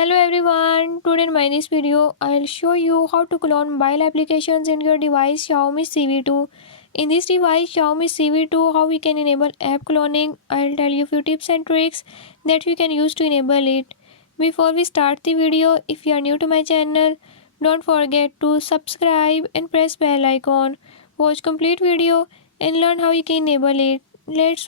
Hello everyone, today in this video I'll show you how to clone mobile applications in your device Xiaomi Civi 2. In this device Xiaomi Civi 2, how we can enable app cloning. I'll tell you few tips and tricks that we can use to enable it. Before we start the video, if you are new to my channel, don't forget to subscribe and press bell icon. Watch complete video and learn how you can enable it. Let's